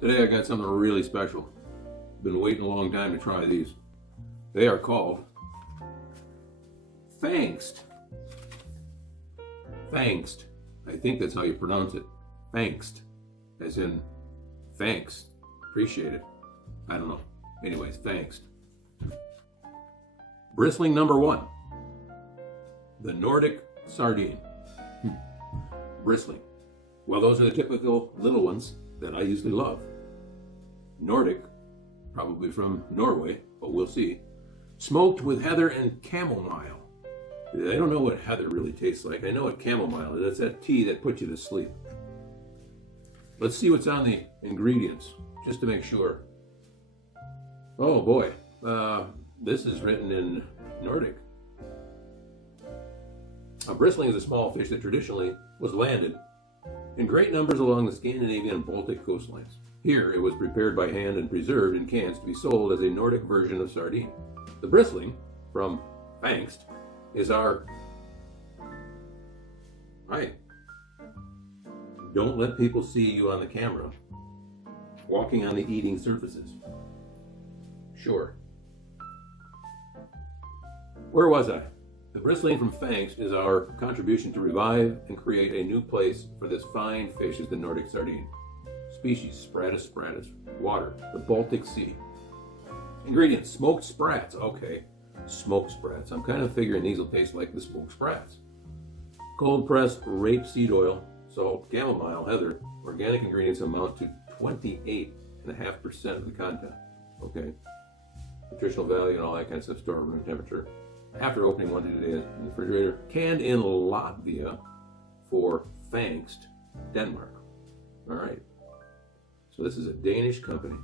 Today I got something really special. Been waiting a long time to try these. They are called Fangst. Fangst. I think that's how you pronounce it. Fangst. As in, thanks. Appreciate it. I don't know. Anyways, Fangst. Bristling number 1. The Nordic sardine. Bristling. Well, those are the typical little ones that I usually love. Nordic, probably from Norway, but we'll see. Smoked with heather and chamomile. I don't know what heather really tastes like. I know what chamomile is. That's that tea that puts you to sleep. Let's see what's on the ingredients, just to make sure. Oh boy, this is written in Nordic. A bristling is a small fish that traditionally was landed in great numbers along the Scandinavian and Baltic coastlines. Here, it was prepared by hand and preserved in cans to be sold as a Nordic version of sardine. The bristling, from Fangst, is our... Right. Don't let people see you on the camera walking on the eating surfaces. Sure. Where was I? The bristling from Fangst is our contribution to revive and create a new place for this fine fish as the Nordic sardine. Species, Spratus spratus. Water, the Baltic Sea. Ingredients, smoked sprats. Okay, smoked sprats. I'm kind of figuring these will taste like the smoked sprats. Cold pressed rapeseed oil, salt, chamomile, heather. Organic ingredients amount to 28.5% of the content. Okay. Nutritional value and all that kind of stuff, stored room temperature. After opening 1 to 2 days in the refrigerator. Canned in Latvia for Fangst, Denmark. All right. So this is a Danish company,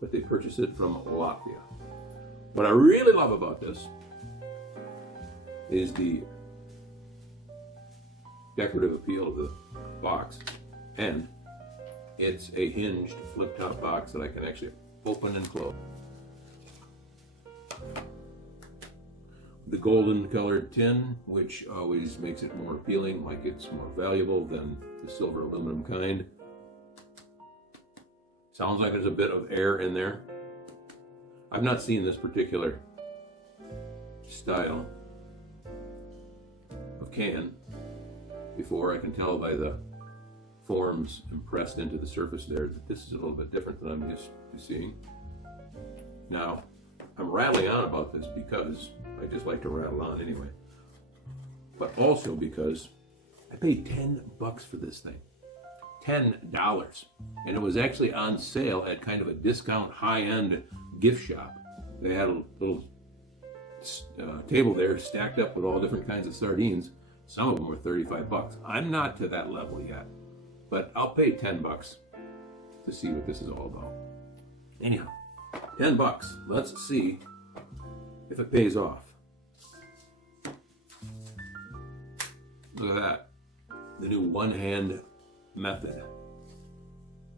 but they purchased it from Latvia. What I really love about this is the decorative appeal of the box, and it's a hinged flip-top box that I can actually open and close. The golden colored tin, which always makes it more appealing, like it's more valuable than the silver aluminum kind. Sounds like there's a bit of air in there. I've not seen this particular style of can before. I can tell by the forms impressed into the surface there that this is a little bit different than I'm used to seeing. Now, I'm rattling on about this because I just like to rattle on anyway, but also because I paid $10 for this thing. $10. And it was actually on sale at kind of a discount high-end gift shop. They had a little table there stacked up with all different kinds of sardines. Some of them were $35. I'm not to that level yet, but I'll pay $10 to see what this is all about. Anyhow, $10. Let's see if it pays off. Look at that. The new one-hand method.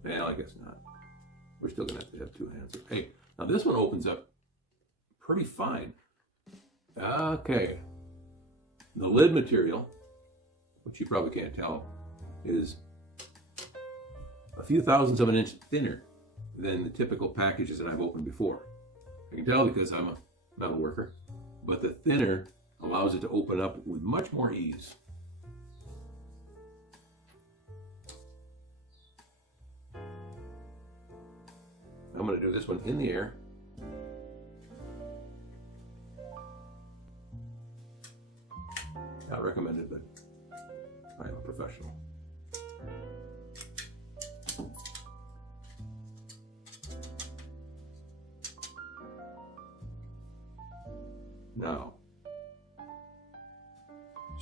Well, I guess not. We're still gonna have to have 2 hands. Hey, now this one opens up pretty fine. Okay. The lid material, which you probably can't tell, is a few thousandths of an inch thinner than the typical packages that I've opened before. I can tell because I'm a metal worker, but the thinner allows it to open up with much more ease. I'm going to do this one in the air. Not recommended, but I am a professional. Now,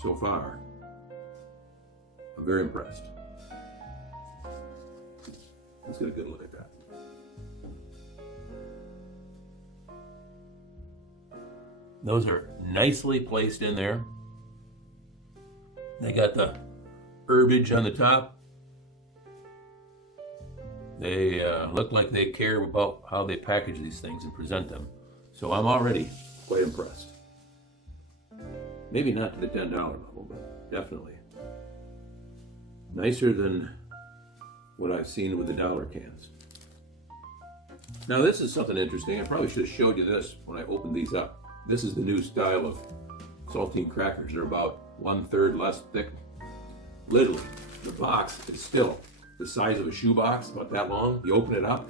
so far, I'm very impressed. Let's get a good look at that. Those are nicely placed in there. They got the herbage on the top. They look like they care about how they package these things and present them. So I'm already quite impressed. Maybe not to the $10 level, but definitely nicer than what I've seen with the dollar cans. Now this is something interesting. I probably should have showed you this when I opened these up. This is the new style of saltine crackers. They're about 1/3 less thick. Literally, the box is still the size of a shoebox, about that long. You open it up,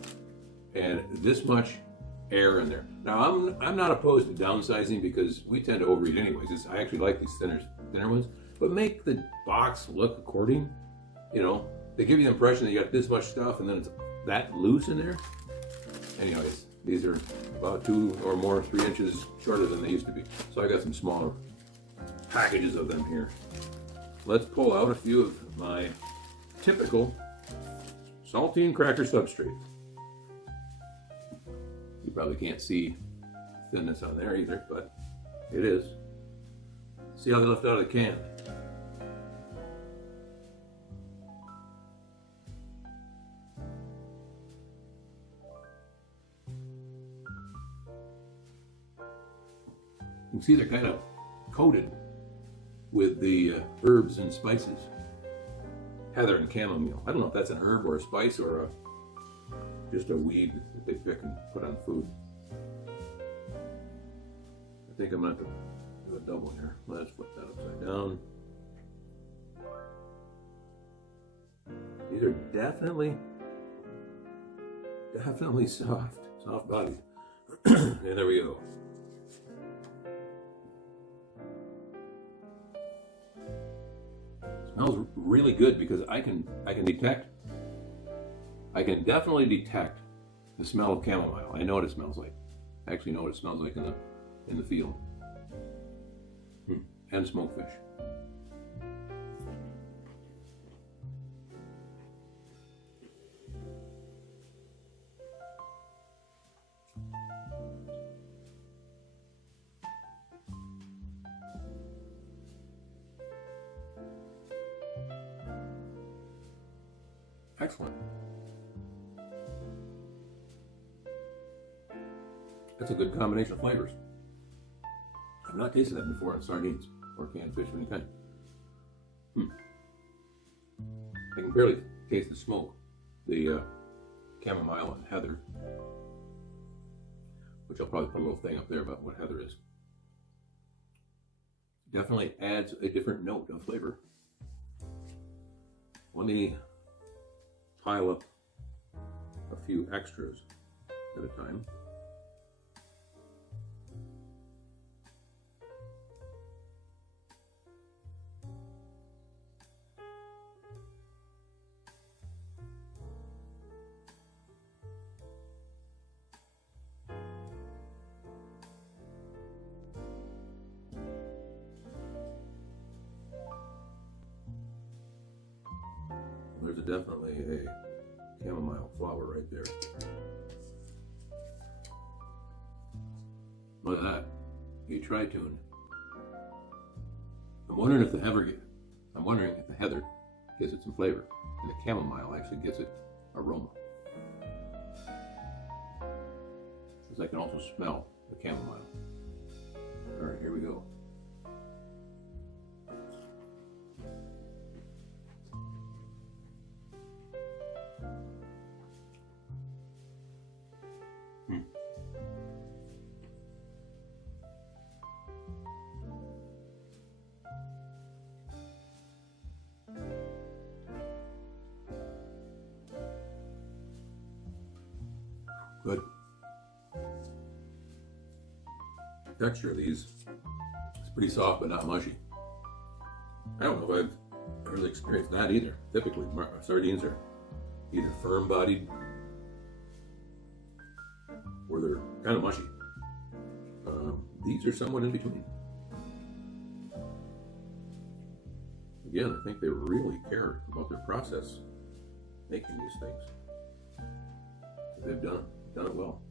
and this much air in there. Now I'm not opposed to downsizing because we tend to overeat anyways. I actually like these thinner ones, but make the box look according. You know, they give you the impression that you got this much stuff, and then it's that loose in there. Anyways, these are about 2 or more, 3 inches shorter than they used to be. So I got some smaller packages of them here. Let's pull out a few of my typical saltine cracker substrate. You probably can't see thinness on there either, but it is. See how they left out of the can. You can see they're kind of coated with the herbs and spices. Heather and chamomile. I don't know if that's an herb or a spice or just a weed that they pick and put on food. I think I'm going to have to do a double here. Let's flip that upside down. These are definitely soft bodied. And there we go. Smells really good because I can definitely detect the smell of chamomile. I know what it smells like. I actually know what it smells like in the field. And smoked fish. Excellent. That's a good combination of flavors. I've not tasted that before on sardines or canned fish of any kind. I can barely taste the smoke, the chamomile and heather, which I'll probably put a little thing up there about what heather is. Definitely adds a different note of flavor. Let me pile up a few extras at a time. There's definitely a chamomile flower right there. Look at that. A tritune. I'm wondering if the heather gives it some flavor, and the chamomile actually gives it aroma. Because I can also smell the chamomile. All right, here we go. Good. Texture of these is pretty soft but not mushy. I don't know if I've really experienced that either. Typically, sardines are either firm-bodied or they're kind of mushy. These are somewhat in between. Again, I think they really care about their process making these things. They've done it well.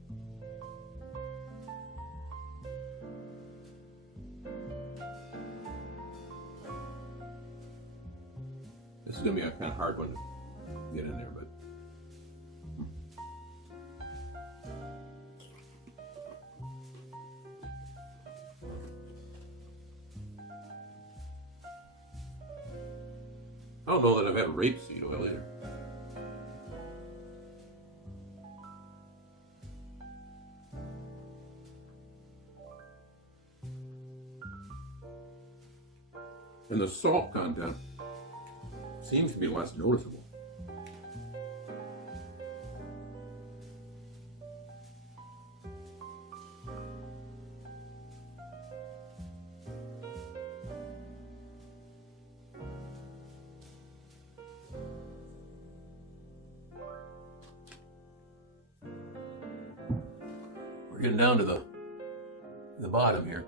This is going to be a kind of hard one to get in there, but I don't know that I've had rapeseed oil either. And the salt content seems to be less noticeable. We're getting down to the bottom here.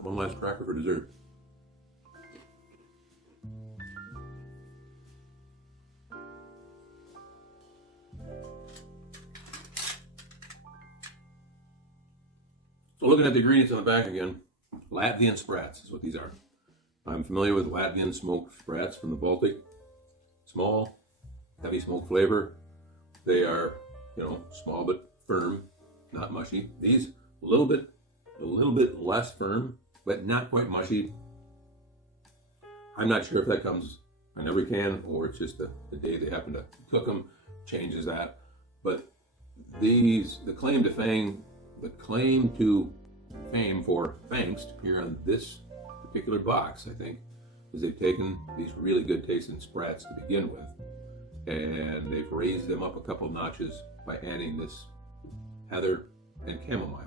One last cracker for dessert. So looking at the ingredients on the back again, Latvian sprats is what these are. I'm familiar with Latvian smoked sprats from the Baltic. Small, heavy smoke flavor. They are, small but firm, not mushy. These a little bit less firm, but not quite mushy. I'm not sure if that comes on every can or it's just the day they happen to cook them changes that. But these, the claim to fame for Fangst here on this particular box, I think, is they've taken these really good tasting sprats to begin with, and they've raised them up a couple notches by adding this heather and chamomile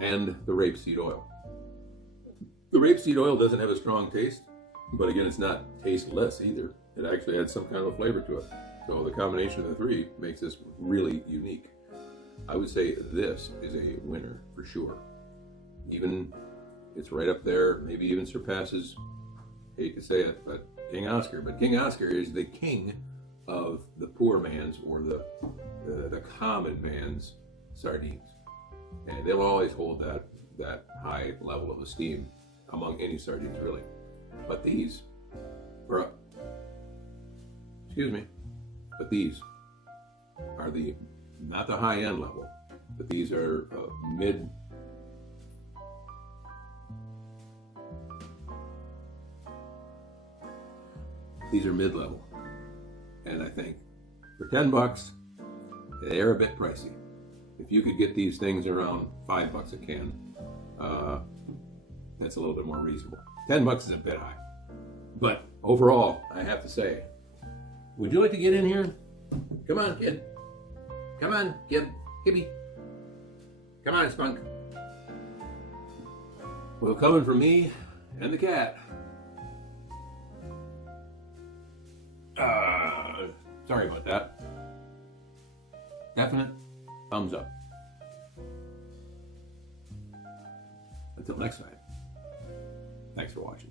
and the rapeseed oil. The rapeseed oil doesn't have a strong taste, but again, it's not tasteless either. It actually adds some kind of a flavor to it. So the combination of the three makes this really unique. I would say this is a winner for sure. Even it's right up there, maybe even surpasses, hate to say it, but King Oscar. But King Oscar is the king of the poor man's or the common man's sardines. And they'll always hold that high level of esteem among any sardines, really. But these are, not the high end level, but these are mid. These are mid level, and I think for $10, they're a bit pricey. If you could get these things around $5 a can, that's a little bit more reasonable. $10 is a bit high. But overall, I have to say, would you like to get in here? Come on, kid. Come on, Gibby. Come on, Spunk. Well, coming from me and the cat. Sorry about that. Definite thumbs up. Until next time, thanks for watching.